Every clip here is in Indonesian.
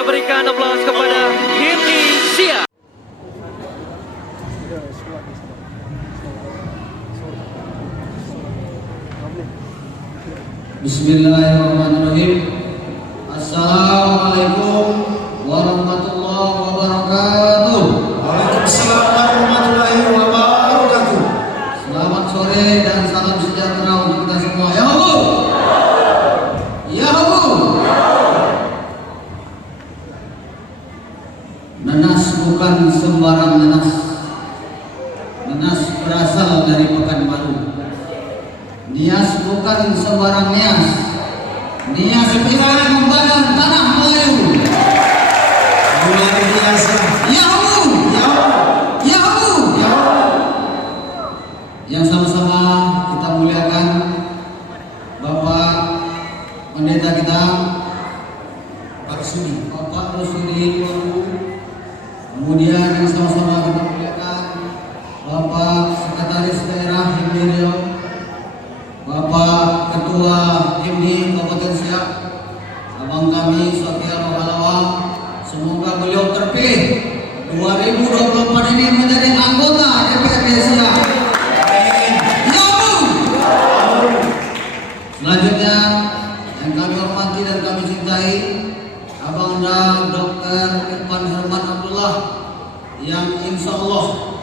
Kita berikan aplaus kepada Indonesia. Bismillahirrahmanirrahim. Assalamualaikum warahmatullahi wabarakatuh. Waalaikumsalam warahmatullahi wabarakatuh. Selamat sore dan salam sejahtera untuk kita semua. Ya Allah. Ya Allah. Nanas bukan sembarang nanas. Nanas berasal dari Pekanbaru. Nias bukan sembarang nias. Nias kita membangun tanah Melayu. Luar biasa. Ya Allah. Ya Allah. Ya Allah. Ya Allah. Yang sama-sama kita muliakan Bapak Pendeta kita Pak Sudi. Bapak Rusudi Waru. Kemudian yang sama-sama kita muliakan Bapak Sekretaris Daerah Himni Riau, Bapak Ketua Himni Kabupaten Siak, abang kami Sofia Rohalawa. Semoga beliau terpilih 2024 ini menjadi anggota DPRD Siak. Ya Allah. Selanjutnya yang kami hormati dan kami cintai Abangda Dr. Irfan Herman Abdullah yang insya Allah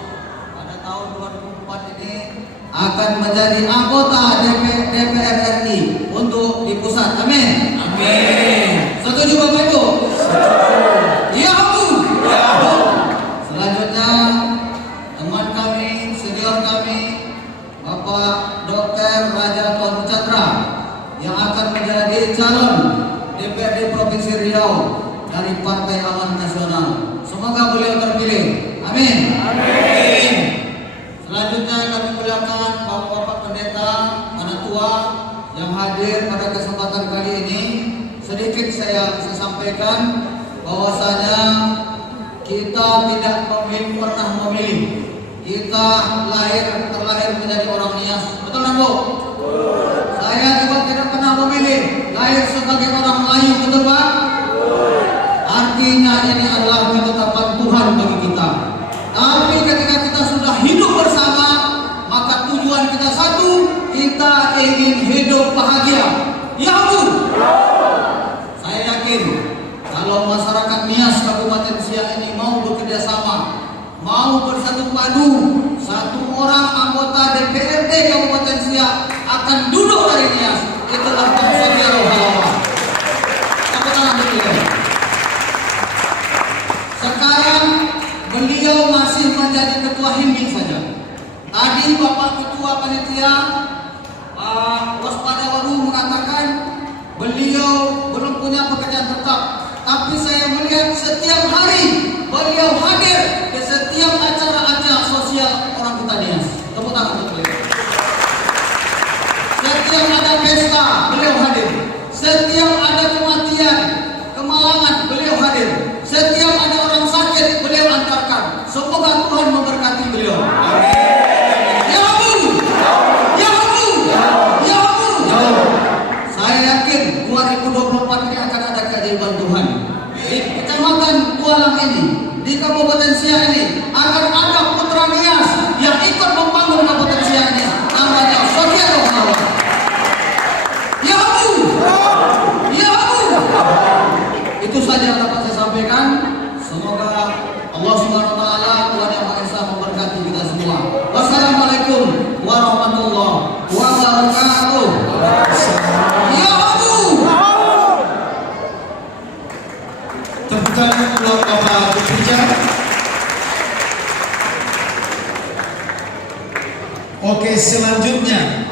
pada tahun 2004 ini akan menjadi anggota DPR RI untuk di pusat. Amin. Amin. Setuju Bapak Ibu? Ya Allah. Ya Allah. Selanjutnya teman kami, senior kami, Bapak Dr. Raja Tuan Chandra yang akan menjadi calon DPRD Provinsi Riau dari Partai Amanat Nasional. Semoga beliau terpilih. Amin. Amin. Selanjutnya kami muliakan Bapak-Bapak Pendeta, anak tua yang hadir pada kesempatan kali ini. Sedikit saya sampaikan bahwasanya kita tidak pernah memilih. Kita terlahir menjadi orang Nias. Betul nggak Bu? Saya juga tidak pernah memilih lahir sebagai orang Melayu. Betul Pak? Artinya ini adalah ketetapan Tuhan bagi kita. Tapi ketika kita sudah hidup bersama, maka tujuan kita satu, kita ingin hidup bahagia. Ya Allah. Saya yakin kalau masyarakat Nias Kabupaten Siak ini mau bekerja sama, mau bersatu padu, satu orang anggota DPRD Kabupaten Siak akan duduk dari Nias. Itulah Pak Sofia Rohalawa. Tepuk tangan beliau. Sekarang beliau masih menjadi ketua Himni saja. Tadi Bapak Ketua Panitia Pak Waspada Waru mengatakan beliau belum punya pekerjaan tetap. Tapi saya melihat setiap hari beliau hadir di setiap acara-acara sosial orang Kota Nias. Tepuk tangan untuk beliau. Setiap ada pesta, beliau hadir. Setiap ada kematian, kemalangan, beliau hadir. Setiap ada orang sakit, beliau antarkan. Semoga Tuhan memberkati beliau. Ya Allah. Ya Allah. Ya Allah. Saya yakin 2024 ini akan ada keajaiban Tuhan. Di Kecamatan Tualang ini, di Kabupaten Siak ini akan ada putra Nias yang ikut membangun Kabupaten Siak ini. Namanya Sofia Rohalawa. Ya Allah. Ya Allah. Itu saja yang dapat saya sampaikan. Semoga Allah Subhanahu wa taala Tuhan Yang Maha Esa memberkati kita semua. Wassalamualaikum warahmatullahi wabarakatuh. Ya Allah. Tepuk tangan untuk Bapak Bekerja. Oke, selanjutnya